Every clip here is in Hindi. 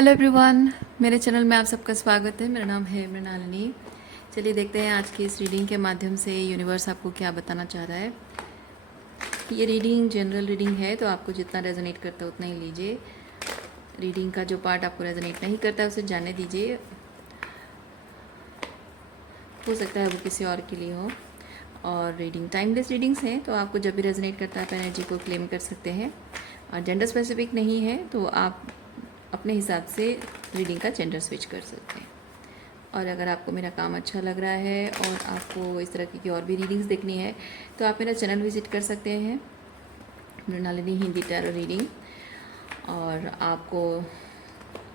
हेलो एवरीवन, मेरे चैनल में आप सबका स्वागत है। मेरा नाम है मृणालिनी। चलिए देखते हैं आज की इस रीडिंग के माध्यम से यूनिवर्स आपको क्या बताना चाह रहा है। ये रीडिंग जनरल रीडिंग है, तो आपको जितना रेजोनेट करता है उतना ही लीजिए। रीडिंग का जो पार्ट आपको रेजोनेट नहीं करता है उसे जाने दीजिए। हो सकता है वो किसी और के लिए हो। और रीडिंग टाइमलेस रीडिंग्स हैं, तो आपको जब भी रेजोनेट करता है आप एनर्जी को क्लेम कर सकते हैं। और जेंडर स्पेसिफिक नहीं है, तो आप अपने हिसाब से रीडिंग का जेंडर स्विच कर सकते हैं। और अगर आपको मेरा काम अच्छा लग रहा है और आपको इस तरह की और भी रीडिंग्स देखनी है, तो आप मेरा चैनल विज़िट कर सकते हैं, मृणालिनी हिंदी टैरो रीडिंग। और आपको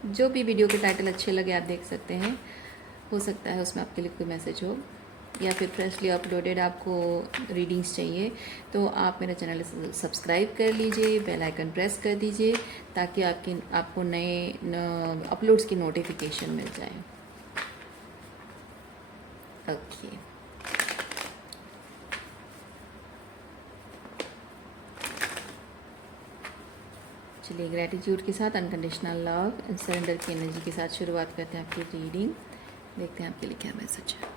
जो भी वीडियो के टाइटल अच्छे लगे आप देख सकते हैं। हो सकता है उसमें आपके लिए कोई मैसेज हो, या फिर फ्रेशली अपलोडेड आपको रीडिंग्स चाहिए, तो आप मेरा चैनल सब्सक्राइब कर लीजिए, बेल आइकन प्रेस कर दीजिए, ताकि आपको नए अपलोड्स की नोटिफिकेशन मिल जाए। ओके, चलिए ग्रैटिट्यूड के साथ, अनकंडीशनल लव एंड सरेंडर की एनर्जी के साथ शुरुआत करते हैं आपकी रीडिंग। देखते हैं आपके लिए क्या मैसेज है।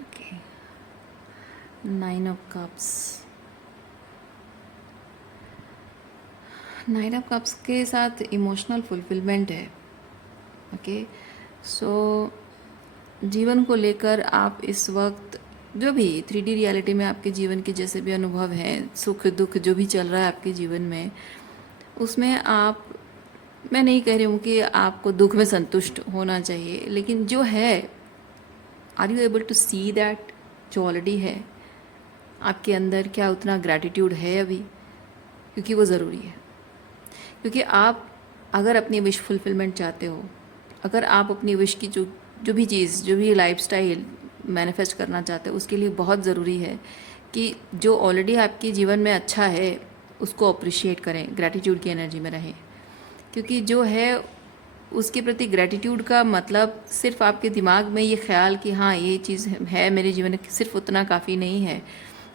Okay, 9 of cups. 9 of cups के साथ इमोशनल फुलफिलमेंट है। ओके, सो जीवन को लेकर आप इस वक्त जो भी 3D रियलिटी में आपके जीवन के जैसे भी अनुभव हैं, सुख दुख जो भी चल रहा है आपके जीवन में, उसमें आप, मैं नहीं कह रही हूँ कि आपको दुख में संतुष्ट होना चाहिए, लेकिन जो है, are you able to see that, जो ऑलरेडी है आपके अंदर, क्या उतना ग्रैटिट्यूड है अभी? क्योंकि वो ज़रूरी है। क्योंकि आप अगर अपनी विश फुलफिलमेंट चाहते हो, अगर आप अपनी विश की जो भी चीज़, जो भी लाइफस्टाइल मैनिफेस्ट करना चाहते हो, उसके लिए बहुत ज़रूरी है कि जो ऑलरेडी आपके जीवन में अच्छा है उसको अप्रिशिएट करें, ग्रैटिट्यूड की एनर्जी में रहें। क्योंकि जो है उसके प्रति ग्रैटिट्यूड का मतलब सिर्फ आपके दिमाग में ये ख्याल कि हाँ ये चीज़ है मेरे जीवन में, सिर्फ उतना काफ़ी नहीं है।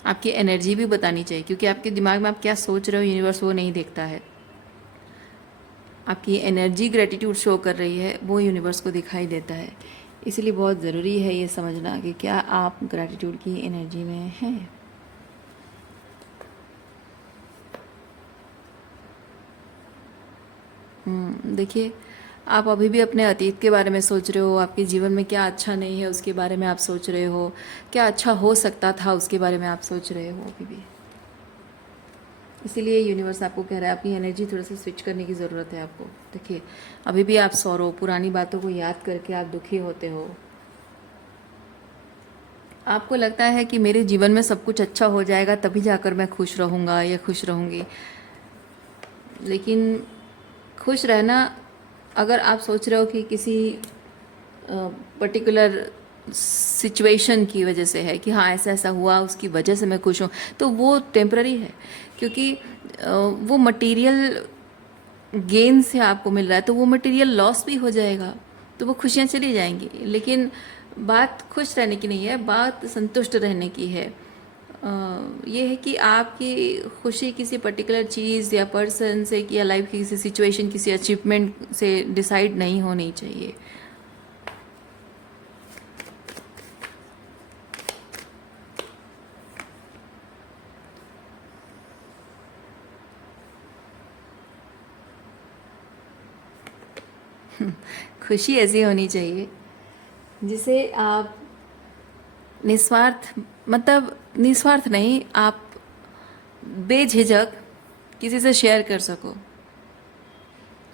आपकी एनर्जी भी बतानी चाहिए, क्योंकि आपके दिमाग में आप क्या सोच रहे हो यूनिवर्स वो नहीं देखता है। आपकी एनर्जी ग्रेटिट्यूड शो कर रही है, वो यूनिवर्स को दिखाई देता है। इसलिए बहुत ज़रूरी है ये समझना कि क्या आप ग्रेटिट्यूड की एनर्जी में हैं। देखिए, आप अभी भी अपने अतीत के बारे में सोच रहे हो, आपके जीवन में क्या अच्छा नहीं है उसके बारे में आप सोच रहे हो, क्या अच्छा हो सकता था उसके बारे में आप सोच रहे हो अभी भी। इसीलिए यूनिवर्स आपको कह रहा है आपकी एनर्जी थोड़ा सा स्विच करने की ज़रूरत है आपको। देखिए, अभी भी आप सौरो पुरानी बातों को याद करके आप दुखी होते हो। आपको लगता है कि मेरे जीवन में सब कुछ अच्छा हो जाएगा तभी जाकर मैं खुश रहूँगा या खुश रहूँगी। लेकिन खुश रहना, अगर आप सोच रहे हो कि किसी पर्टिकुलर सिचुएशन की वजह से है कि हाँ ऐसा ऐसा हुआ उसकी वजह से मैं खुश हूँ, तो वो टेम्प्ररी है। क्योंकि वो मटेरियल गेन से आपको मिल रहा है, तो वो मटेरियल लॉस भी हो जाएगा, तो वो खुशियाँ चली जाएंगी। लेकिन बात खुश रहने की नहीं है, बात संतुष्ट रहने की है। ये है कि आपकी खुशी किसी पर्टिकुलर चीज़ या पर्सन से या लाइफ की किसी सिचुएशन, किसी अचीवमेंट से डिसाइड नहीं होनी चाहिए। खुशी ऐसी होनी चाहिए जिसे आप निस्वार्थ, मतलब निस्वार्थ नहीं, आप बेझिझक किसी से शेयर कर सको।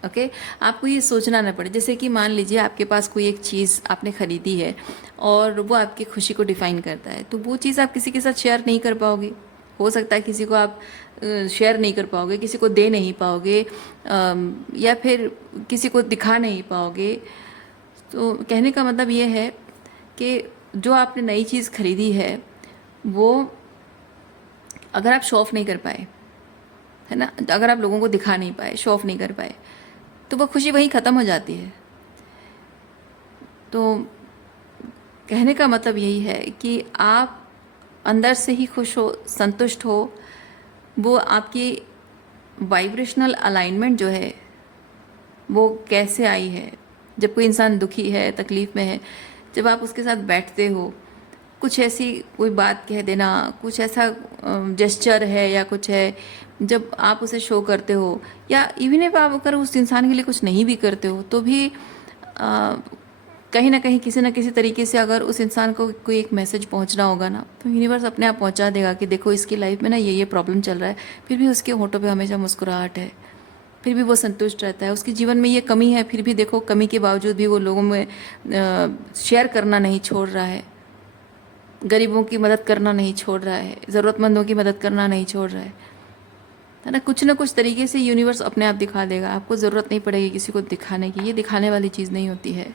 ओके, आपको ये सोचना ना पड़े। जैसे कि मान लीजिए आपके पास कोई एक चीज़ आपने ख़रीदी है और वो आपकी खुशी को डिफ़ाइन करता है, तो वो चीज़ आप किसी के साथ शेयर नहीं कर पाओगे। हो सकता है किसी को आप शेयर नहीं कर पाओगे, किसी को दे नहीं पाओगे, या फिर किसी को दिखा नहीं पाओगे। तो कहने का मतलब ये है कि जो आपने नई चीज़ खरीदी है वो, अगर आप शो ऑफ नहीं कर पाए, है ना, अगर आप लोगों को दिखा नहीं पाए, शो ऑफ नहीं कर पाए, तो वो खुशी वहीं ख़त्म हो जाती है। तो कहने का मतलब यही है कि आप अंदर से ही खुश हो, संतुष्ट हो। वो आपकी वाइब्रेशनल अलाइनमेंट जो है वो कैसे आई है। जब कोई इंसान दुखी है, तकलीफ़ में है, जब आप उसके साथ बैठते हो, कुछ ऐसी कोई बात कह देना, कुछ ऐसा जेस्चर है या कुछ है, जब आप उसे शो करते हो, या इवन if आप अगर उस इंसान के लिए कुछ नहीं भी करते हो तो भी कहीं ना कहीं किसी न किसी तरीके से अगर उस इंसान को कोई एक मैसेज पहुंचना होगा ना, तो यूनिवर्स अपने आप पहुंचा देगा कि देखो इसकी लाइफ में ना ये प्रॉब्लम चल रहा है, फिर भी उसके होठों पे हमेशा मुस्कुराहट है, फिर भी वो संतुष्ट रहता है। उसके जीवन में ये कमी है, फिर भी देखो कमी के बावजूद भी वो लोगों में शेयर करना नहीं छोड़ रहा है, गरीबों की मदद करना नहीं छोड़ रहा है, ज़रूरतमंदों की मदद करना नहीं छोड़ रहा है ना। कुछ ना कुछ तरीके से यूनिवर्स अपने आप दिखा देगा, आपको ज़रूरत नहीं पड़ेगी किसी को दिखाने की। ये दिखाने वाली चीज़ नहीं होती है।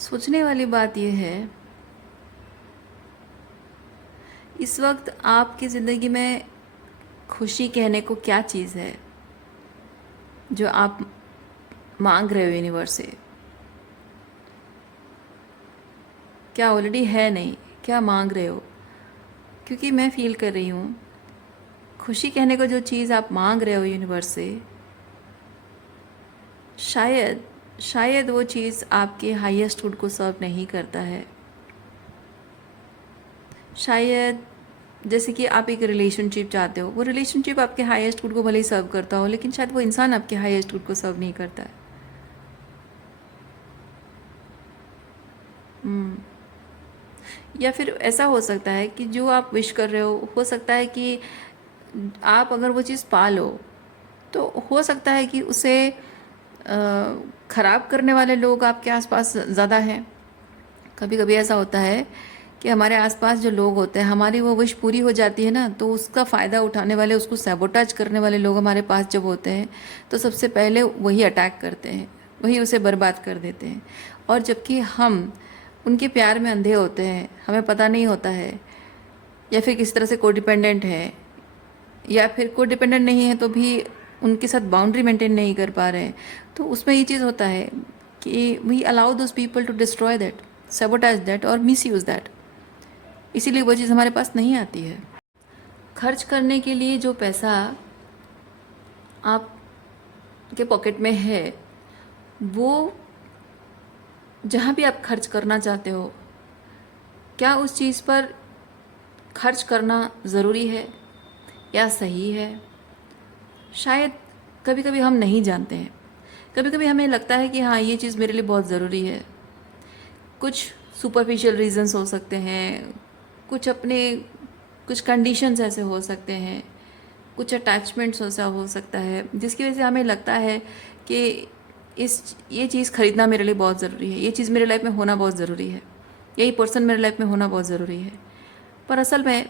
सोचने वाली बात यह है, इस वक्त आपकी ज़िंदगी में खुशी कहने को क्या चीज़ है जो आप मांग रहे हो यूनिवर्स से? क्या ऑलरेडी है? नहीं, क्या मांग रहे हो? क्योंकि मैं फील कर रही हूँ खुशी कहने को जो चीज़ आप मांग रहे हो यूनिवर्स से, शायद शायद वो चीज़ आपके हाईएस्ट गुड को सर्व नहीं करता है। शायद जैसे कि आप एक रिलेशनशिप चाहते हो, वो रिलेशनशिप आपके हाईएस्ट गुड को भले ही सर्व करता हो, लेकिन शायद वो इंसान आपके हाईएस्ट गुड को सर्व नहीं करता है। या फिर ऐसा हो सकता है कि जो आप विश कर रहे हो सकता है कि आप अगर वो चीज़ पा लो तो हो सकता है कि उसे ख़राब करने वाले लोग आपके आसपास ज़्यादा हैं। कभी कभी ऐसा होता है कि हमारे आसपास जो लोग होते हैं, हमारी वो विश पूरी हो जाती है ना, तो उसका फ़ायदा उठाने वाले, उसको सैबोटाज करने वाले लोग हमारे पास जब होते हैं तो सबसे पहले वही अटैक करते हैं, वही उसे बर्बाद कर देते हैं। और जबकि हम उनके प्यार में अंधे होते हैं, हमें पता नहीं होता है, या फिर किसी तरह से कोडिपेंडेंट है, या फिर कोडिपेंडेंट नहीं है तो भी उनके साथ बाउंड्री मेंटेन नहीं कर पा रहे हैं, तो उसमें ये चीज़ होता है कि we allow those people to destroy that, sabotage that और मिस यूज़ दैट। इसीलिए वो चीज़ हमारे पास नहीं आती है। खर्च करने के लिए जो पैसा आपके पॉकेट में है, वो जहाँ भी आप खर्च करना चाहते हो, क्या उस चीज़ पर खर्च करना ज़रूरी है या सही है? शायद कभी कभी हम नहीं जानते हैं। कभी कभी हमें लगता है कि हाँ, ये चीज़ मेरे लिए बहुत ज़रूरी है। कुछ सुपरफिशियल रीजंस हो सकते हैं, कुछ कंडीशंस ऐसे हो सकते हैं, कुछ अटैचमेंट्स ऐसा हो सकता है जिसकी वजह से हमें लगता है कि ये चीज़ खरीदना मेरे लिए बहुत ज़रूरी है, ये चीज़ मेरे लाइफ में होना बहुत ज़रूरी है, यही पर्सन मेरे लाइफ में होना बहुत ज़रूरी है। पर असल में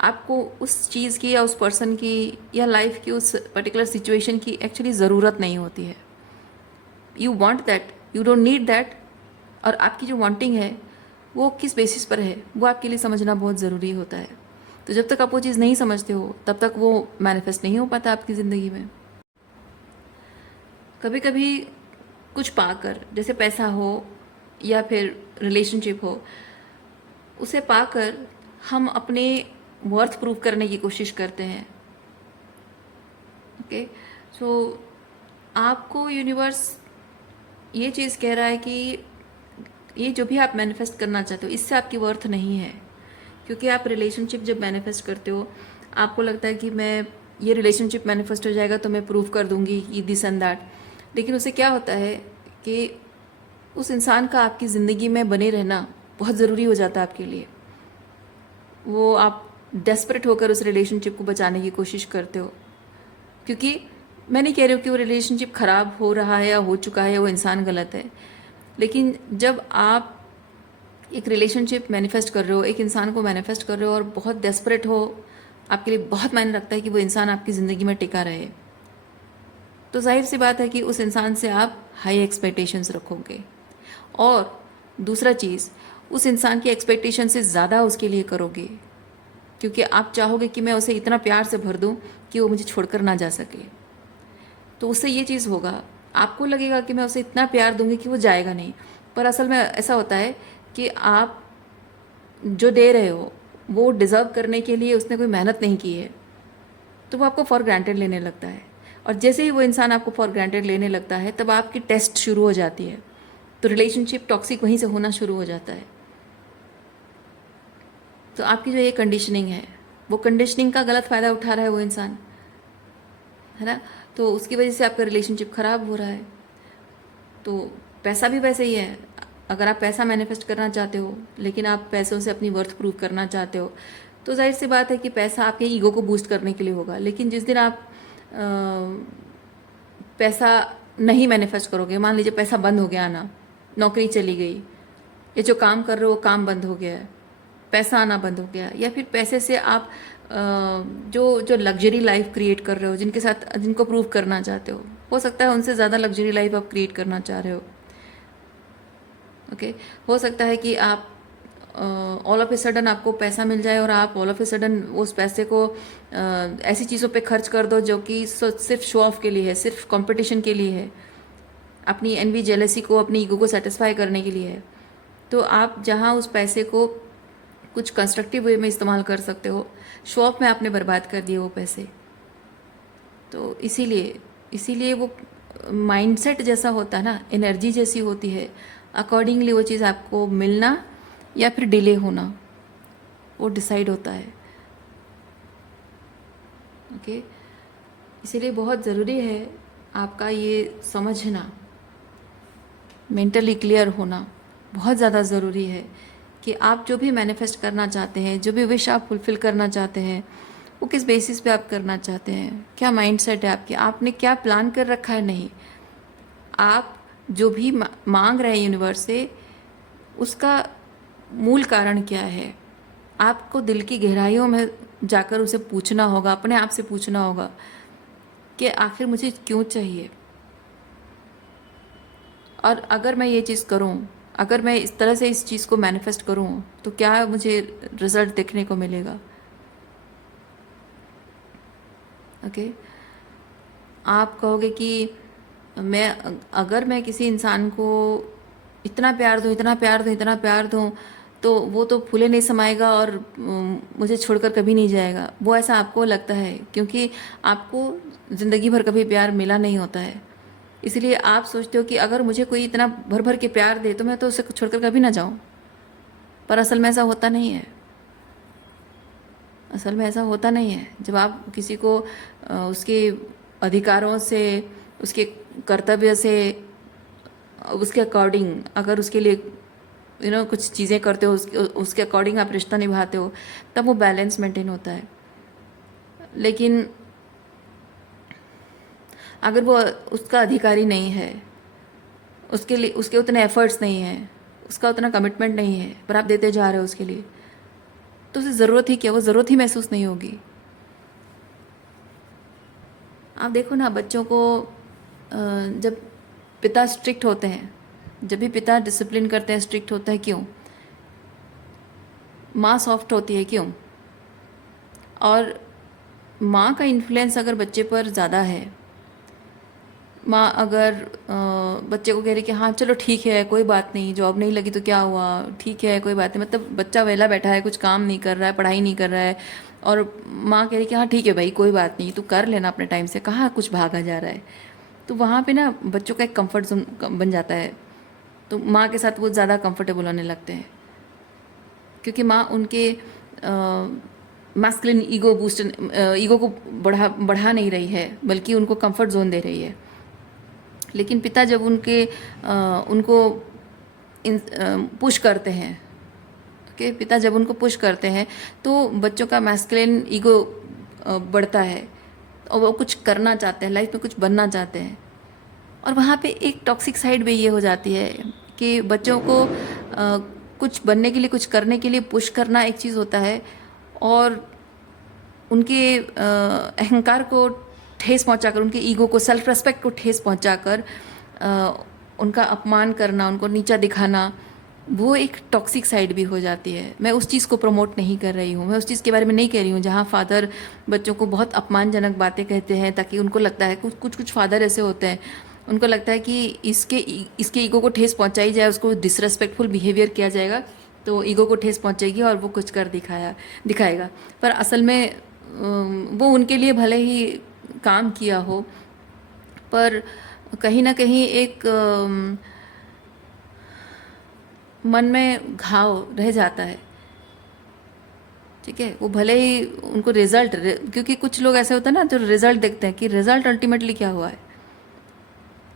आपको उस चीज़ की या उस पर्सन की या लाइफ की उस पर्टिकुलर सिचुएशन की एक्चुअली ज़रूरत नहीं होती है। You want that, you don't need that. और आपकी जो वांटिंग है वो किस बेसिस पर है, वो आपके लिए समझना बहुत ज़रूरी होता है। तो जब तक आप वो चीज़ नहीं समझते हो तब तक वो मैनिफेस्ट नहीं हो पाता आपकी ज़िंदगी में। कभी कभी कुछ पाकर, जैसे पैसा हो या फिर रिलेशनशिप हो, उसे पाकर हम अपने वर्थ प्रूव करने की कोशिश करते हैं। ओके, सो आपको यूनिवर्स ये चीज़ कह रहा है कि ये जो भी आप मैनिफेस्ट करना चाहते हो इससे आपकी वर्थ नहीं है। क्योंकि आप रिलेशनशिप जब मैनिफेस्ट करते हो, आपको लगता है कि मैं ये रिलेशनशिप मैनिफेस्ट हो जाएगा तो मैं प्रूव कर दूंगी कि दिस एंड दैट। लेकिन उससे क्या होता है कि उस इंसान का आपकी ज़िंदगी में बने रहना बहुत ज़रूरी हो जाता है आपके लिए। वो आप डेस्परेट होकर उस रिलेशनशिप को बचाने की कोशिश करते हो। क्योंकि मैं नहीं कह रही हूँ कि वो रिलेशनशिप ख़राब हो रहा है या हो चुका है, वो इंसान गलत है। लेकिन जब आप एक रिलेशनशिप मैनिफेस्ट कर रहे हो, एक इंसान को मैनिफेस्ट कर रहे हो और बहुत डेस्परेट हो, आपके लिए बहुत मायने रखता है कि वो इंसान आपकी ज़िंदगी में टिका रहे, तो जाहिर सी बात है कि उस इंसान से आप हाई एक्सपेक्टेशंस रखोगे। और दूसरा चीज़, उस इंसान की एक्सपेक्टेशन से ज़्यादा उसके लिए करोगे, क्योंकि आप चाहोगे कि मैं उसे इतना प्यार से भर दूं कि वो मुझे छोड़कर ना जा सके। तो उससे ये चीज़ होगा, आपको लगेगा कि मैं उसे इतना प्यार दूंगी कि वो जाएगा नहीं, पर असल में ऐसा होता है कि आप जो दे रहे हो वो डिज़र्व करने के लिए उसने कोई मेहनत नहीं की है, तो वो आपको फॉर ग्रांटेड लेने लगता है। और जैसे ही वो इंसान आपको फॉर ग्रांटेड लेने लगता है तब आपकी टेस्ट शुरू हो जाती है, तो रिलेशनशिप टॉक्सिक वहीं से होना शुरू हो जाता है। तो आपकी जो ये कंडीशनिंग है, वो कंडीशनिंग का गलत फ़ायदा उठा रहा है वो इंसान, है ना। तो उसकी वजह से आपका रिलेशनशिप ख़राब हो रहा है। तो पैसा भी वैसे ही है। अगर आप पैसा मैनिफेस्ट करना चाहते हो लेकिन आप पैसों से अपनी वर्थ प्रूव करना चाहते हो, तो जाहिर सी बात है कि पैसा आपके ईगो को बूस्ट करने के लिए होगा। लेकिन जिस दिन आप पैसा नहीं मैनिफेस्ट करोगे, मान लीजिए पैसा बंद हो गया आना, नौकरी चली गई, या जो काम कर रहे हो वो काम बंद हो गया है, पैसा आना बंद हो गया, या फिर पैसे से आप जो जो लग्जरी लाइफ क्रिएट कर रहे हो, जिनके साथ जिनको प्रूव करना चाहते हो सकता है उनसे ज़्यादा लग्जरी लाइफ आप क्रिएट करना चाह रहे हो। ओके, हो सकता है कि आप ऑल ऑफ ए सडन आपको पैसा मिल जाए और आप ऑल ऑफ ए सडन उस पैसे को ऐसी चीज़ों पे खर्च कर दो जो कि सिर्फ शो ऑफ के लिए है, सिर्फ कंपटीशन के लिए है, अपनी एनवी जेलसी को, अपनी ईगो को सेटिस्फाई करने के लिए है। तो आप जहाँ उस पैसे को कुछ कंस्ट्रक्टिव वे में इस्तेमाल कर सकते हो, शो ऑफ में आपने बर्बाद कर दिए वो पैसे। तो इसीलिए वो माइंडसेट जैसा होता है ना, एनर्जी जैसी होती है, अकॉर्डिंगली वो चीज़ आपको मिलना या फिर डिले होना वो डिसाइड होता है। ओके, इसीलिए बहुत ज़रूरी है आपका ये समझना, मेंटली क्लियर होना बहुत ज़्यादा ज़रूरी है कि आप जो भी मैनिफेस्ट करना चाहते हैं, जो भी विश आप फुलफ़िल करना चाहते हैं, वो किस बेसिस पे आप करना चाहते हैं, क्या माइंडसेट है आपकी, आपने क्या प्लान कर रखा है। नहीं, आप जो भी मांग रहे हैं यूनिवर्स से, उसका मूल कारण क्या है, आपको दिल की गहराइयों में जाकर उसे पूछना होगा, अपने आप से पूछना होगा कि आखिर मुझे क्यों चाहिए। और अगर मैं ये चीज़ करूं, अगर मैं इस तरह से इस चीज़ को मैनिफेस्ट करूं, तो क्या मुझे रिजल्ट देखने को मिलेगा। ओके, आप कहोगे कि अगर मैं किसी इंसान को इतना प्यार दूं, इतना प्यार दूं, इतना प्यार दूं, तो वो तो फूले नहीं समाएगा और मुझे छोड़कर कभी नहीं जाएगा। वो ऐसा आपको लगता है क्योंकि आपको ज़िंदगी भर कभी प्यार मिला नहीं होता है, इसलिए आप सोचते हो कि अगर मुझे कोई इतना भर भर के प्यार दे तो मैं तो उसे छोड़कर कभी ना जाऊं। पर असल में ऐसा होता नहीं है। असल में ऐसा होता नहीं है। जब आप किसी को उसके अधिकारों से, उसके कर्तव्य से, उसके अकॉर्डिंग अगर उसके लिए कुछ चीज़ें करते हो, उसके अकॉर्डिंग आप रिश्ता निभाते हो, तब वो बैलेंस मेंटेन होता है। लेकिन अगर वो उसका अधिकारी नहीं है, उसके लिए उसके उतने एफर्ट्स नहीं हैं, उसका उतना कमिटमेंट नहीं है, पर आप देते जा रहे हो उसके लिए, तो उसे ज़रूरत ही क्या, वो ज़रूरत ही महसूस नहीं होगी। आप देखो ना बच्चों को, जब पिता स्ट्रिक्ट होते हैं, जब भी पिता डिसिप्लिन करते हैं, स्ट्रिक्ट होता है, क्यों? माँ सॉफ्ट होती है, क्यों? और माँ का इन्फ्लुएंस अगर बच्चे पर ज़्यादा है, माँ अगर बच्चे को कह रही कि हाँ चलो ठीक है कोई बात नहीं, जॉब नहीं लगी तो क्या हुआ, ठीक है कोई बात नहीं, मतलब बच्चा वेला बैठा है, कुछ काम नहीं कर रहा है, पढ़ाई नहीं कर रहा है, और माँ कह रही कि हाँ ठीक है भाई कोई बात नहीं, तू कर लेना अपने टाइम से, कहाँ कुछ भागा जा रहा है, तो वहाँ पे ना बच्चों का एक कंफर्ट जोन बन जाता है, तो माँ के साथ वो ज़्यादा कंफर्टेबल होने लगते हैं, क्योंकि माँ उनके मैस्कुलिन ईगो को बढ़ा नहीं रही है, बल्कि उनको कंफर्ट जोन दे रही है। लेकिन पिता जब उनको पुश करते हैं, ओके, पिता जब उनको पुश करते हैं तो बच्चों का मैस्कुलिन ईगो बढ़ता है, और वो कुछ करना चाहते हैं, लाइफ में कुछ बनना चाहते हैं। और वहाँ पे एक टॉक्सिक साइड भी ये हो जाती है कि बच्चों को कुछ बनने के लिए, कुछ करने के लिए पुश करना एक चीज़ होता है, और उनके अहंकार को ठेस पहुंचाकर, उनके ईगो को, सेल्फ रेस्पेक्ट को ठेस पहुंचाकर उनका अपमान करना, उनको नीचा दिखाना, वो एक टॉक्सिक साइड भी हो जाती है। मैं उस चीज़ को प्रमोट नहीं कर रही हूँ, मैं उस चीज़ के बारे में नहीं कह रही हूँ जहाँ फादर बच्चों को बहुत अपमानजनक बातें कहते हैं, ताकि उनको लगता है, कुछ फादर ऐसे होते हैं, उनको लगता है कि इसके ईगो को ठेस पहुँचाई जाए, उसको डिसरेस्पेक्टफुल बिहेवियर किया जाएगा तो ईगो को ठेस पहुँचेगी और वो कुछ कर दिखाएगा। पर असल में वो उनके लिए भले ही काम किया हो, पर कहीं ना कहीं एक मन में घाव रह जाता है, ठीक है। वो भले ही उनको रिजल्ट, क्योंकि कुछ लोग ऐसे होते हैं ना जो रिजल्ट देखते हैं कि रिजल्ट अल्टीमेटली क्या हुआ है,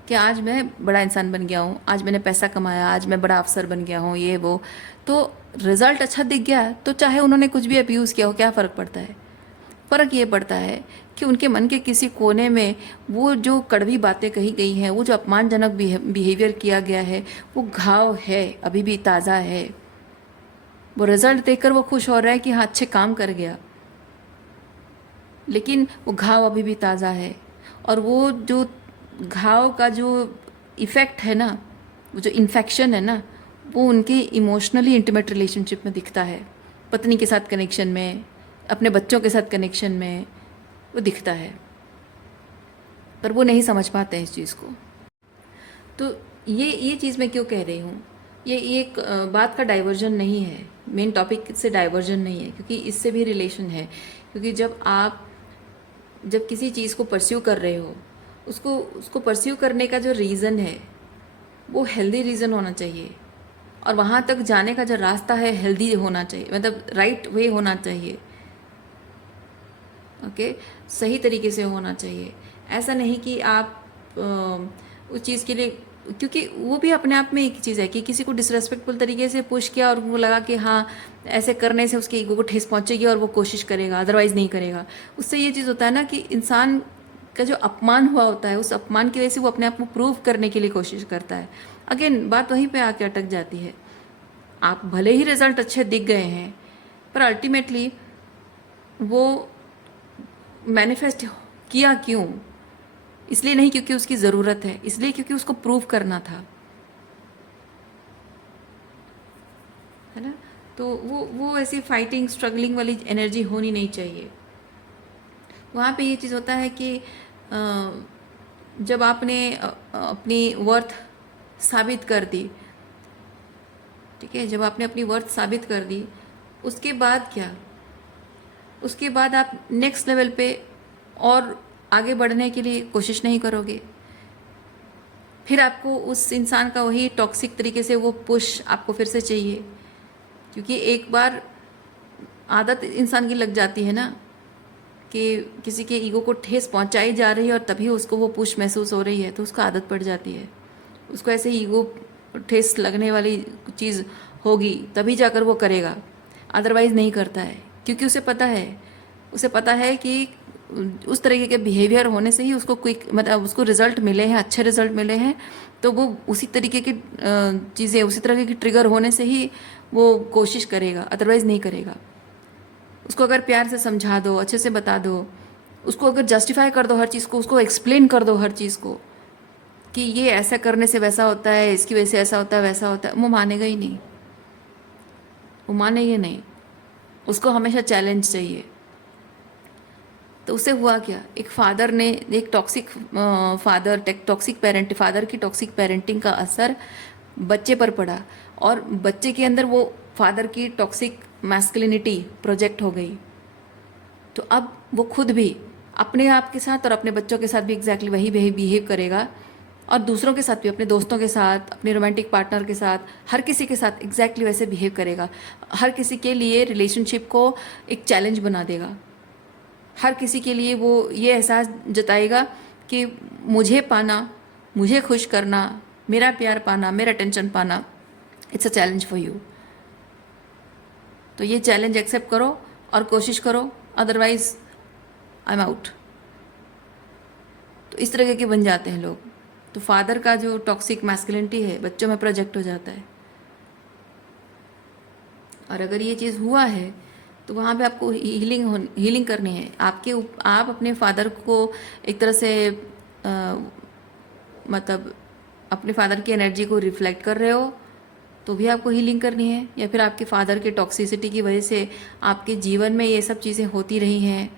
कि आज मैं बड़ा इंसान बन गया हूँ, आज मैंने पैसा कमाया, आज मैं बड़ा अफसर बन गया हूँ, ये वो, तो रिजल्ट अच्छा दिख गया तो चाहे उन्होंने कुछ भी अब्यूज़ किया हो, क्या फ़र्क पड़ता है? फ़र्क ये पड़ता है कि उनके मन के किसी कोने में वो जो कड़वी बातें कही गई हैं, वो जो अपमानजनक बिहेवियर किया गया है, वो घाव है, अभी भी ताज़ा है। वो रिज़ल्ट देखकर वो खुश हो रहा है कि हाँ अच्छे काम कर गया, लेकिन वो घाव अभी भी ताज़ा है, और वो जो घाव का जो इफ़ेक्ट है ना, वो जो इन्फेक्शन है ना, वो उनके इमोशनली इंटीमेट रिलेशनशिप में दिखता है, पत्नी के साथ कनेक्शन में, अपने बच्चों के साथ कनेक्शन में वो दिखता है, पर वो नहीं समझ पाते हैं इस चीज़ को। तो ये चीज़ मैं क्यों कह रही हूँ, ये एक बात का डाइवर्जन नहीं है, मेन टॉपिक से डाइवर्जन नहीं है, क्योंकि इससे भी रिलेशन है। क्योंकि जब किसी चीज़ को परस्यू कर रहे हो, उसको परस्यू करने का जो रीज़न है वो हेल्दी रीज़न होना चाहिए, और वहाँ तक जाने का जो रास्ता है हेल्दी होना चाहिए, मतलब राइट वे होना चाहिए, ओके, सही तरीके से होना चाहिए। ऐसा नहीं कि आप उस चीज़ के लिए, क्योंकि वो भी अपने आप में एक चीज़ है कि किसी को डिसरेस्पेक्टफुल तरीके से पुश किया और उनको लगा कि हाँ ऐसे करने से उसके ईगो को ठेस पहुंचेगी और वो कोशिश करेगा, अदरवाइज़ नहीं करेगा। उससे ये चीज़ होता है ना कि इंसान का जो अपमान हुआ होता है, उस अपमान की वजह से वो अपने आप को प्रूव करने के लिए कोशिश करता है। अगेन बात वहीं पे आके अटक जाती है। आप भले ही रिजल्ट अच्छे दिख गए हैं, पर अल्टीमेटली वो मैनिफेस्ट किया क्यों? इसलिए नहीं क्योंकि उसकी ज़रूरत है, इसलिए क्योंकि उसको प्रूव करना था, है ना। तो वो ऐसी फाइटिंग, स्ट्रगलिंग वाली एनर्जी होनी नहीं चाहिए। वहाँ पे ये चीज़ होता है कि जब आपने अपनी वर्थ साबित कर दी, ठीक है, जब आपने अपनी वर्थ साबित कर दी, उसके बाद क्या? उसके बाद आप नेक्स्ट लेवल पे और आगे बढ़ने के लिए कोशिश नहीं करोगे, फिर आपको उस इंसान का वही टॉक्सिक तरीके से वो पुश आपको फिर से चाहिए, क्योंकि एक बार आदत इंसान की लग जाती है ना कि किसी के ईगो को ठेस पहुंचाई जा रही है और तभी उसको वो पुश महसूस हो रही है, तो उसको आदत पड़ जाती है। उसको ऐसे ईगो ठेस लगने वाली चीज़ होगी तभी जाकर वो करेगा, अदरवाइज़ नहीं करता है, क्योंकि उसे पता है कि उस तरीके के बिहेवियर होने से ही उसको क्विक मतलब उसको रिजल्ट मिले हैं, अच्छे रिजल्ट मिले हैं, तो वो उसी तरीके की चीज़ें, उसी तरह की ट्रिगर होने से ही वो कोशिश करेगा, अदरवाइज़ नहीं करेगा। उसको अगर प्यार से समझा दो, अच्छे से बता दो, उसको अगर जस्टिफाई कर दो हर चीज़ को, उसको एक्सप्लेन कर दो हर चीज़ को कि ये ऐसा करने से वैसा होता है, इसकी वजह से ऐसा होता है, वैसा होता है, वो मानेगा ही नहीं, वो मानेगा नहीं। उसको हमेशा चैलेंज चाहिए। तो उससे हुआ क्या, एक फादर ने, एक toxic father, toxic parent, father की टॉक्सिक पेरेंटिंग का असर बच्चे पर पड़ा, और बच्चे के अंदर वो फादर की टॉक्सिक मैस्कुलिनिटी प्रोजेक्ट हो गई। तो अब वो खुद भी अपने आप के साथ और अपने बच्चों के साथ भी एग्जैक्टली वही बिहेव करेगा, और दूसरों के साथ भी, अपने दोस्तों के साथ, अपने रोमांटिक पार्टनर के साथ, हर किसी के साथ एग्जैक्टली वैसे बिहेव करेगा। हर किसी के लिए रिलेशनशिप को एक चैलेंज बना देगा। हर किसी के लिए वो ये एहसास जताएगा कि मुझे पाना, मुझे खुश करना, मेरा प्यार पाना, मेरा अटेंशन पाना, it's a challenge for you. तो ये चैलेंज एक्सेप्ट करो और कोशिश करो, अदरवाइज आई एम आउट। तो इस तरह के बन जाते हैं लोग। तो फादर का जो टॉक्सिक मैस्कुलिनिटी है बच्चों में प्रोजेक्ट हो जाता है। और अगर ये चीज़ हुआ है तो वहाँ पे आपको हीलिंग करनी है। आप अपने फादर को एक तरह से मतलब अपने फादर की एनर्जी को रिफ्लेक्ट कर रहे हो, तो भी आपको हीलिंग करनी है, या फिर आपके फादर के टॉक्सिसिटी की वजह से आपके जीवन में ये सब चीज़ें होती रही हैं,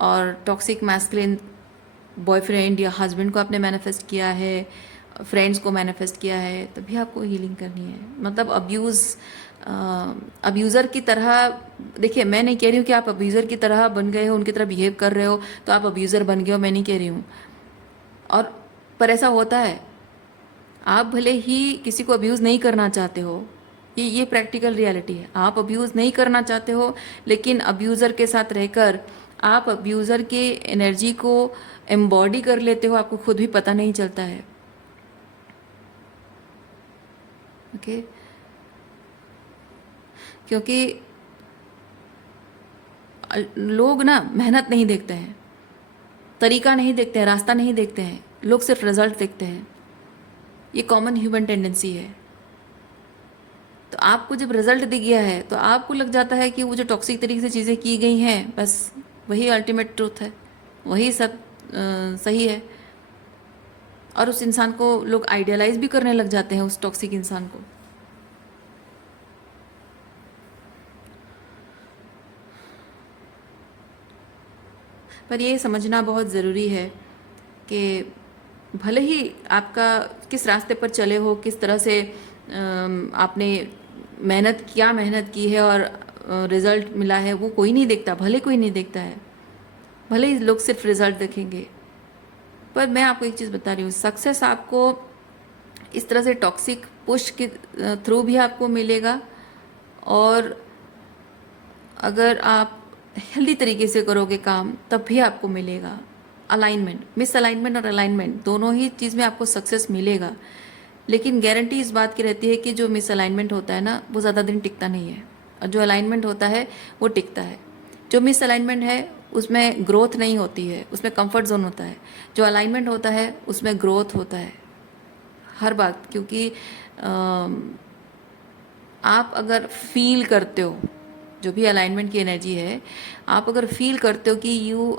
और टॉक्सिक मैस्कुलिन बॉयफ्रेंड या हस्बैंड को आपने मैनिफेस्ट किया है, फ्रेंड्स को मैनिफेस्ट किया है, तभी आपको हीलिंग करनी है। मतलब अब्यूज़र की तरह, देखिए मैं नहीं कह रही हूँ कि आप अब्यूज़र की तरह बन गए हो, उनकी तरह बिहेव कर रहे हो तो आप अब्यूज़र बन गए हो, मैं नहीं कह रही हूँ। और पर ऐसा होता है, आप भले ही किसी को अब्यूज़ नहीं करना चाहते हो, ये प्रैक्टिकल रियलिटी है, आप अब्यूज़ नहीं करना चाहते हो, लेकिन अब्यूज़र के साथ रहकर आप अब्यूज़र के एनर्जी को एम्बॉडी कर लेते हो, आपको खुद भी पता नहीं चलता है। ओके क्योंकि लोग ना मेहनत नहीं देखते हैं, तरीका नहीं देखते हैं, रास्ता नहीं देखते हैं, लोग सिर्फ रिजल्ट देखते हैं। ये कॉमन ह्यूमन टेंडेंसी है। तो आपको जब रिजल्ट दिख गया है तो आपको लग जाता है कि वो जो टॉक्सिक तरीके से चीज़ें की गई हैं बस वही अल्टीमेट ट्रूथ है, वही सब सही है। और उस इंसान को लोग आइडियलाइज भी करने लग जाते हैं, उस टॉक्सिक इंसान को। पर ये समझना बहुत ज़रूरी है कि भले ही आपका किस रास्ते पर चले हो, किस तरह से आपने मेहनत की है और रिज़ल्ट मिला है, वो कोई नहीं देखता, भले कोई नहीं देखता है, भले ही लोग सिर्फ रिज़ल्ट देखेंगे। पर मैं आपको एक चीज़ बता रही हूँ, सक्सेस आपको इस तरह से टॉक्सिक पुश के थ्रू भी आपको मिलेगा, और अगर आप हेल्दी तरीके से करोगे काम तब भी आपको मिलेगा। अलाइनमेंट, मिस अलाइनमेंट और अलाइनमेंट दोनों ही चीज़ में आपको सक्सेस मिलेगा, लेकिन गारंटी इस बात की रहती है कि जो मिस अलाइनमेंट होता है ना वो ज़्यादा दिन टिकता नहीं है, और जो अलाइनमेंट होता है वो टिकता है। जो मिस अलाइनमेंट है उसमें ग्रोथ नहीं होती है, उसमें कंफर्ट जोन होता है। जो अलाइनमेंट होता है उसमें ग्रोथ होता है हर बात। क्योंकि आप अगर फील करते हो, जो भी अलाइनमेंट की एनर्जी है, आप अगर फील करते हो कि you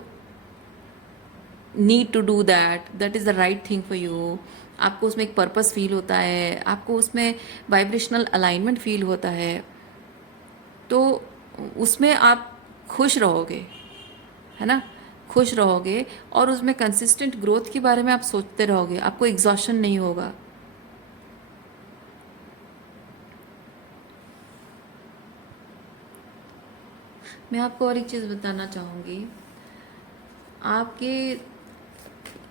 need to do that is the right thing for you, आपको उसमें एक पर्पस फील होता है, आपको उसमें वाइब्रेशनल अलाइनमेंट फील होता है, तो उसमें आप खुश रहोगे, है ना, खुश रहोगे, और उसमें कंसिस्टेंट ग्रोथ के बारे में आप सोचते रहोगे, आपको एग्जॉशन नहीं होगा। मैं आपको और एक चीज़ बताना चाहूँगी, आपके,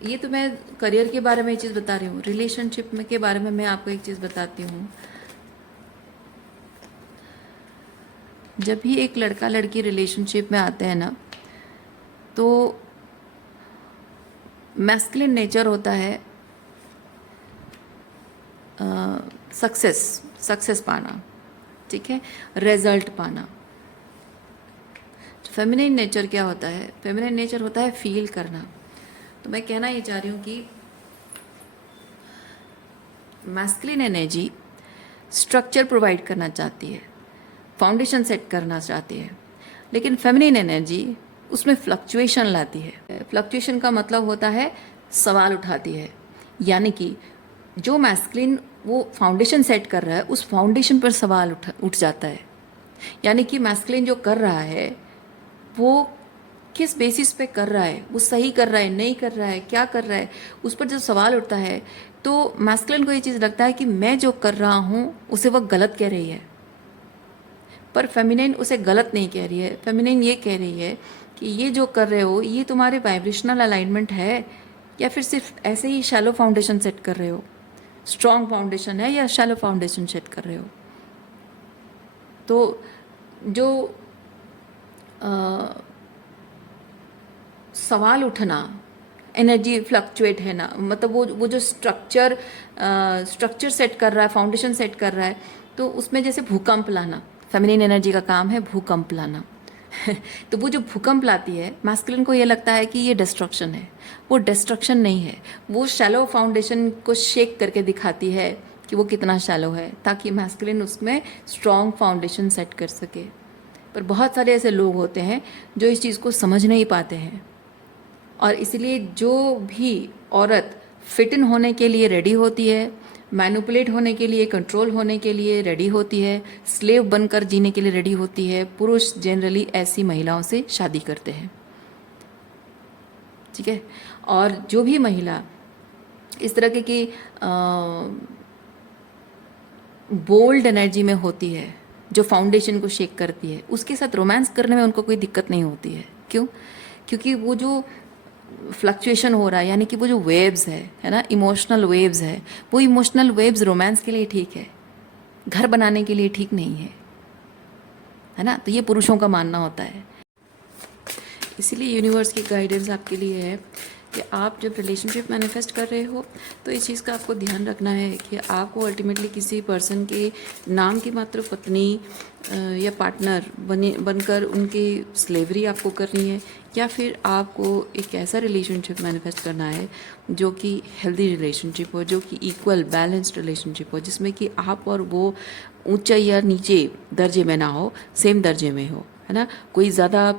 ये तो मैं करियर के बारे में ये चीज़ बता रही हूँ, रिलेशनशिप में के बारे में मैं आपको एक चीज़ बताती हूँ। जब भी एक लड़का लड़की रिलेशनशिप में आते हैं ना, तो मैस्कुलिन नेचर होता है सक्सेस पाना, ठीक है, रिजल्ट पाना। फेमिनिन नेचर क्या होता है? फेमिनिन नेचर होता है फील करना। तो मैं कहना ये चाह रही हूँ कि मैस्कुलिन एनर्जी स्ट्रक्चर प्रोवाइड करना चाहती है, फाउंडेशन सेट करना चाहती है, लेकिन फेमिनिन एनर्जी उसमें फ्लक्चुएशन लाती है। फ्लक्चुएशन का मतलब होता है सवाल उठाती है, यानी कि जो मैस्कुलिन वो फाउंडेशन सेट कर रहा है उस फाउंडेशन पर सवाल उठ जाता है। यानी कि मैस्कुलिन जो कर रहा है वो किस बेसिस पे कर रहा है, वो सही कर रहा है, नहीं कर रहा है, क्या कर रहा है, उस पर जो सवाल उठता है तो मैस्कुलिन को ये चीज़ लगता है कि मैं जो कर रहा हूँ उसे वह गलत कह रही है। पर फेमिनिन उसे गलत नहीं कह रही है। फेमिनिन ये कह रही है कि ये जो कर रहे हो ये तुम्हारे वाइब्रेशनल अलाइनमेंट है या फिर सिर्फ ऐसे ही शैलो फाउंडेशन सेट कर रहे हो, स्ट्रॉन्ग फाउंडेशन है या शैलो फाउंडेशन सेट कर रहे हो। तो जो सवाल उठना, एनर्जी फ्लक्चुएट है ना, मतलब वो जो स्ट्रक्चर सेट कर रहा है, फाउंडेशन सेट कर रहा है, तो उसमें जैसे भूकंप लाना, फेमिनिन एनर्जी का काम है भूकंप लाना। तो वो जो भूकंप लाती है, मैस्कुलिन को ये लगता है कि ये डिस्ट्रक्शन है। वो डिस्ट्रक्शन नहीं है, वो शैलो फाउंडेशन को शेक करके दिखाती है कि वो कितना शैलो है, ताकि मैस्कुलिन उसमें स्ट्रॉन्ग फाउंडेशन सेट कर सके। पर बहुत सारे ऐसे लोग होते हैं जो इस चीज़ को समझ नहीं पाते हैं, और इसलिए जो भी औरत फिट इन होने के लिए रेडी होती है, मैनिपुलेट होने के लिए, कंट्रोल होने के लिए रेडी होती है, स्लेव बनकर जीने के लिए रेडी होती है, पुरुष जनरली ऐसी महिलाओं से शादी करते हैं। ठीक है। और जो भी महिला इस तरह की बोल्ड एनर्जी में होती है, जो फाउंडेशन को शेक करती है, उसके साथ रोमांस करने में उनको कोई दिक्कत नहीं होती है। क्यों? क्योंकि वो जो फ्लक्चुएशन हो रहा है, यानी कि वो जो वेव्स है ना, इमोशनल वेव्स है, वो इमोशनल वेव्स रोमांस के लिए ठीक है, घर बनाने के लिए ठीक नहीं है ना। तो ये पुरुषों का मानना होता है। इसीलिए यूनिवर्स की गाइडेंस आपके लिए है कि आप जब रिलेशनशिप मैनिफेस्ट कर रहे हो तो इस चीज़ का आपको ध्यान रखना है कि आपको अल्टीमेटली किसी पर्सन के नाम की मात्र पत्नी या पार्टनर बनकर उनकी स्लेवरी आपको करनी है, या फिर आपको एक ऐसा रिलेशनशिप मैनिफेस्ट करना है जो कि हेल्दी रिलेशनशिप हो, जो कि इक्वल बैलेंस्ड रिलेशनशिप हो, जिसमें कि आप और वो ऊंचा या नीचे दर्जे में ना हो, सेम दर्जे में हो, है ना। कोई ज़्यादा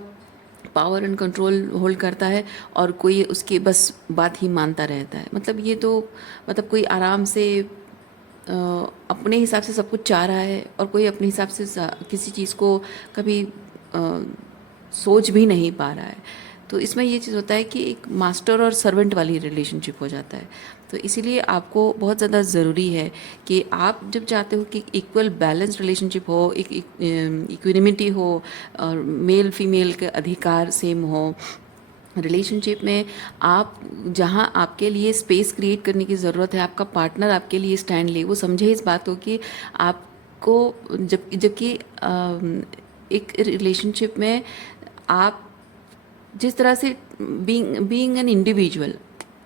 पावर एंड कंट्रोल होल्ड करता है और कोई उसकी बस बात ही मानता रहता है। मतलब ये तो मतलब कोई आराम से अपने हिसाब से सब कुछ चाह रहा है और कोई अपने हिसाब से किसी चीज़ को कभी सोच भी नहीं पा रहा है। तो इसमें ये चीज़ होता है कि एक मास्टर और सर्वेंट वाली रिलेशनशिप हो जाता है। तो इसीलिए आपको बहुत ज़्यादा ज़रूरी है कि आप जब चाहते हो कि इक्वल बैलेंस रिलेशनशिप हो, एक इक्विनिमिटी हो और मेल फीमेल के अधिकार सेम हो रिलेशनशिप में, आप जहाँ आपके लिए स्पेस क्रिएट करने की ज़रूरत है, आपका पार्टनर आपके लिए स्टैंड ले, वो समझे इस बात को कि आपको जबकि एक रिलेशनशिप में आप जिस तरह से बीइंग एन इंडिविजुअल,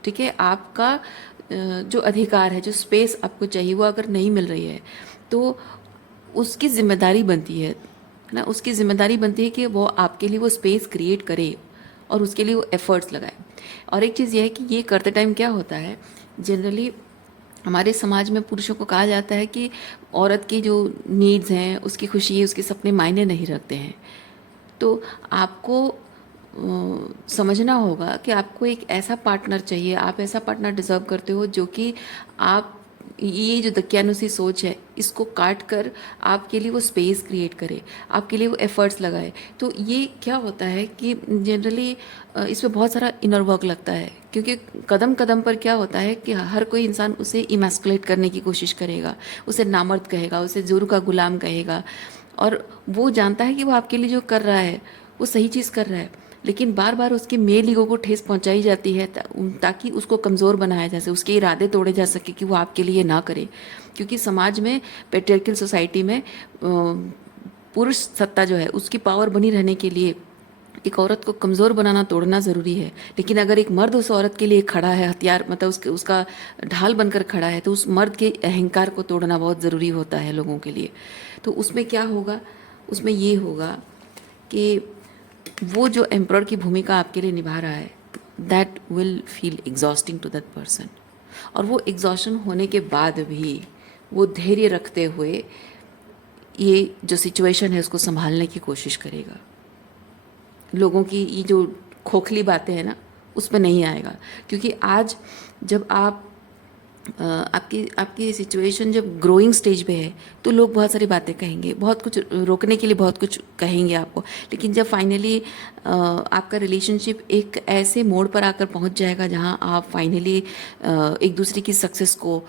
ठीक है, आपका जो अधिकार है, जो स्पेस आपको चाहिए, वो अगर नहीं मिल रही है तो उसकी जिम्मेदारी बनती है ना, उसकी जिम्मेदारी बनती है कि वो आपके लिए वो स्पेस क्रिएट करे और उसके लिए वो एफर्ट्स लगाए। और एक चीज़ ये है कि ये करते टाइम क्या होता है, जनरली हमारे समाज में पुरुषों को कहा जाता है कि औरत की जो नीड्स हैं, उसकी खुशी, उसके सपने मायने नहीं रखते हैं। तो आपको समझना होगा कि आपको एक ऐसा पार्टनर चाहिए, आप ऐसा पार्टनर डिज़र्व करते हो जो कि आप ये जो दकियानुसी सोच है इसको काट कर आपके लिए वो स्पेस क्रिएट करे, आपके लिए वो एफर्ट्स लगाए। तो ये क्या होता है कि जनरली इसमें बहुत सारा इनर वर्क लगता है, क्योंकि कदम कदम पर क्या होता है कि हर कोई इंसान उसे इमैस्कुलेट करने की कोशिश करेगा, उसे नामर्द कहेगा, उसे जोरू का गुलाम कहेगा, और वो जानता है कि वो आपके लिए जो कर रहा है वो सही चीज़ कर रहा है, लेकिन बार बार उसके मेल ईगो को ठेस पहुंचाई जाती है ताकि उसको कमज़ोर बनाया जा सके, उसके इरादे तोड़े जा सके कि वो आपके लिए ना करे। क्योंकि समाज में, पैट्रियार्कल सोसाइटी में पुरुष सत्ता जो है उसकी पावर बनी रहने के लिए एक औरत को कमज़ोर बनाना, तोड़ना ज़रूरी है। लेकिन अगर एक मर्द उस औरत के लिए खड़ा है, हथियार मतलब उसका ढाल बनकर खड़ा है, तो उस मर्द के अहंकार को तोड़ना बहुत ज़रूरी होता है लोगों के लिए। तो उसमें क्या होगा, उसमें ये होगा कि वो जो एम्परर की भूमिका आपके लिए निभा रहा है, that will feel exhausting to that person. और वो एग्जॉशन होने के बाद भी वो धैर्य रखते हुए ये जो सिचुएशन है उसको संभालने की कोशिश करेगा। लोगों की ये जो खोखली बातें हैं ना, उस पर नहीं आएगा। क्योंकि आज जब आप आपकी आपकी सिचुएशन जब ग्रोइंग स्टेज पे है तो लोग बहुत सारी बातें कहेंगे, बहुत कुछ रोकने के लिए बहुत कुछ कहेंगे आपको। लेकिन जब फाइनली आपका रिलेशनशिप एक ऐसे मोड़ पर आकर पहुंच जाएगा जहां आप फाइनली एक दूसरे की सक्सेस को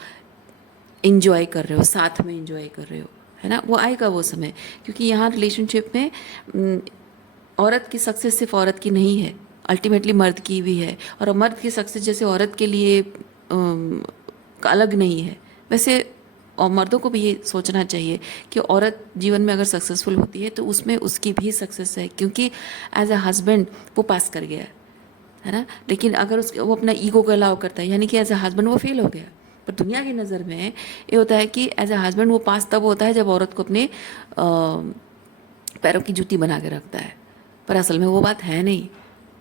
एंजॉय कर रहे हो, साथ में एंजॉय कर रहे हो, है ना, वो आएगा वो समय। क्योंकि यहाँ रिलेशनशिप में औरत की सक्सेस सिर्फ औरत की नहीं है, अल्टीमेटली मर्द की भी है। और मर्द की सक्सेस जैसे औरत के लिए अलग नहीं है, वैसे और मर्दों को भी ये सोचना चाहिए कि औरत जीवन में अगर सक्सेसफुल होती है तो उसमें उसकी भी सक्सेस है, क्योंकि एज अ हस्बैंड वो पास कर गया है ना। लेकिन अगर वो अपना ईगो को अलाउ करता है, यानी कि एज अ हस्बैंड वो फेल हो गया। पर दुनिया की नज़र में ये होता है कि एज अ हस्बैंड वो पास तब होता है जब औरत को अपने पैरों की जूती बना के रखता है। पर असल में वो बात है नहीं,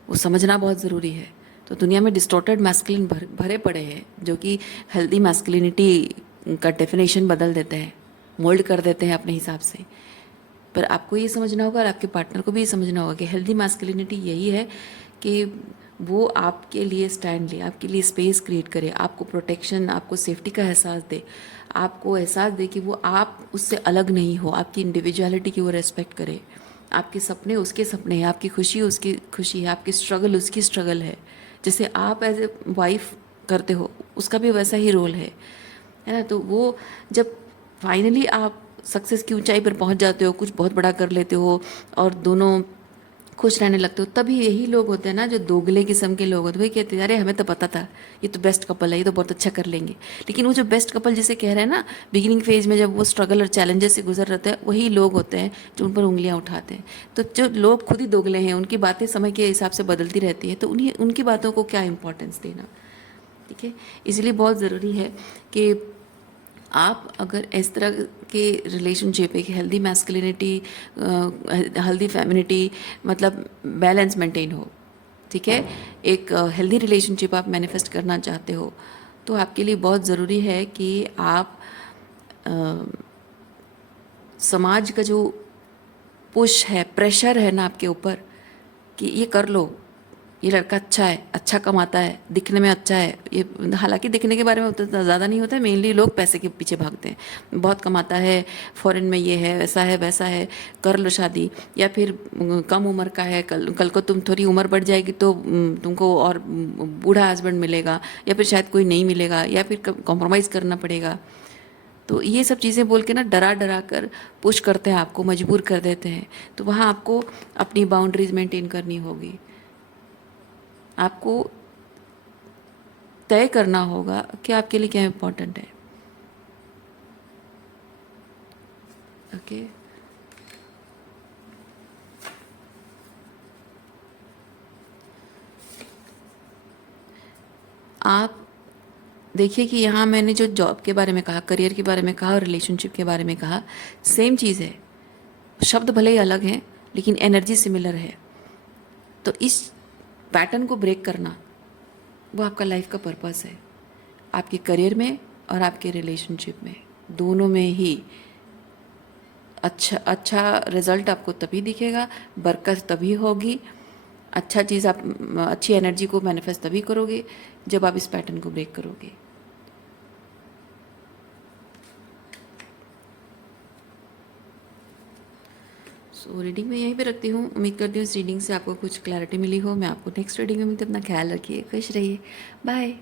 वो समझना बहुत ज़रूरी है। तो दुनिया में डिस्टॉर्टेड मैस्कुलिन भरे पड़े हैं, जो कि हेल्दी मैस्कुलिनिटी का डेफिनेशन बदल देते हैं, मोल्ड कर देते हैं अपने हिसाब से। पर आपको ये समझना होगा और आपके पार्टनर को भी ये समझना होगा कि हेल्दी मैस्कुलिनिटी यही है कि वो आपके लिए स्टैंड ले, आपके लिए स्पेस क्रिएट करे, आपको प्रोटेक्शन, आपको सेफ्टी का एहसास दे, आपको एहसास दे कि वो आप उससे अलग नहीं हो, आपकी इंडिविजुअलिटी की वो रेस्पेक्ट करे। आपके सपने उसके सपने हैं, आपकी खुशी उसकी खुशी है, आपकी स्ट्रगल उसकी स्ट्रगल है। जैसे आप एज ए वाइफ करते हो, उसका भी वैसा ही रोल है ना। तो वो जब फाइनली आप सक्सेस की ऊंचाई पर पहुंच जाते हो, कुछ बहुत बड़ा कर लेते हो और दोनों खुश रहने लगते हो, तभी यही लोग होते हैं ना जो दोगले किस्म के लोग होते हैं, वही कहते हैं अरे हमें तो पता था ये तो बेस्ट कपल है, ये तो बहुत अच्छा कर लेंगे। लेकिन वो जो बेस्ट कपल जिसे कह रहे हैं ना, बिगिनिंग फेज में जब वो स्ट्रगल और चैलेंजेस से गुजर रहे हैं, वही लोग होते हैं जो उन पर उंगलियां उठाते हैं। तो जो लोग खुद ही दोगले हैं, उनकी बातें समय के हिसाब से बदलती रहती है, तो उन्हीं उनकी बातों को क्या इंपॉर्टेंस देना। ठीक है, इसलिए बहुत ज़रूरी है कि आप अगर इस तरह के रिलेशनशिप, एक हेल्दी मैस्कुलिनिटी, हेल्दी फेमिनिटी, मतलब बैलेंस मेंटेन हो, ठीक है, एक हेल्दी रिलेशनशिप आप मैनिफेस्ट करना चाहते हो, तो आपके लिए बहुत ज़रूरी है कि आप समाज का जो पुश है, प्रेशर है ना आपके ऊपर कि ये कर लो, ये लड़का अच्छा है, अच्छा कमाता है, दिखने में अच्छा है, ये हालांकि दिखने के बारे में उतना ज़्यादा नहीं होता है, मेनली लोग पैसे के पीछे भागते हैं, बहुत कमाता है, फॉरेन में ये है, ऐसा है, वैसा है, कर लो शादी। या फिर कम उम्र का है, कल कल को तुम थोड़ी उम्र बढ़ जाएगी तो तुमको और बूढ़ा हस्बैंड मिलेगा, या फिर शायद कोई नहीं मिलेगा, या फिर कॉम्प्रोमाइज़ करना पड़ेगा। तो ये सब चीज़ें बोल के ना डरा डरा कर पुश करते हैं, आपको मजबूर कर देते हैं। तो वहाँ आपको अपनी बाउंड्रीज मेंटेन करनी होगी, आपको तय करना होगा कि आपके लिए क्या इम्पोर्टेंट है। ओके, आप देखिए कि यहाँ मैंने जो जॉब के बारे में कहा, करियर के बारे में कहा और रिलेशनशिप के बारे में कहा, सेम चीज़ है। शब्द भले ही अलग हैं लेकिन एनर्जी सिमिलर है। तो इस पैटर्न को ब्रेक करना वो आपका लाइफ का पर्पस है, आपके करियर में और आपके रिलेशनशिप में, दोनों में ही अच्छा अच्छा रिजल्ट आपको तभी दिखेगा, बरकत तभी होगी, अच्छा चीज़ आप अच्छी एनर्जी को मैनिफेस्ट तभी करोगे जब आप इस पैटर्न को ब्रेक करोगे। सो रीडिंग मैं यहीं पे रखती हूँ। उम्मीद करती हूँ इस रीडिंग से आपको कुछ क्लैरिटी मिली हो। मैं आपको नेक्स्ट रीडिंग में मिलती हूँ। अपना ख्याल रखिए, खुश रहिए, बाय।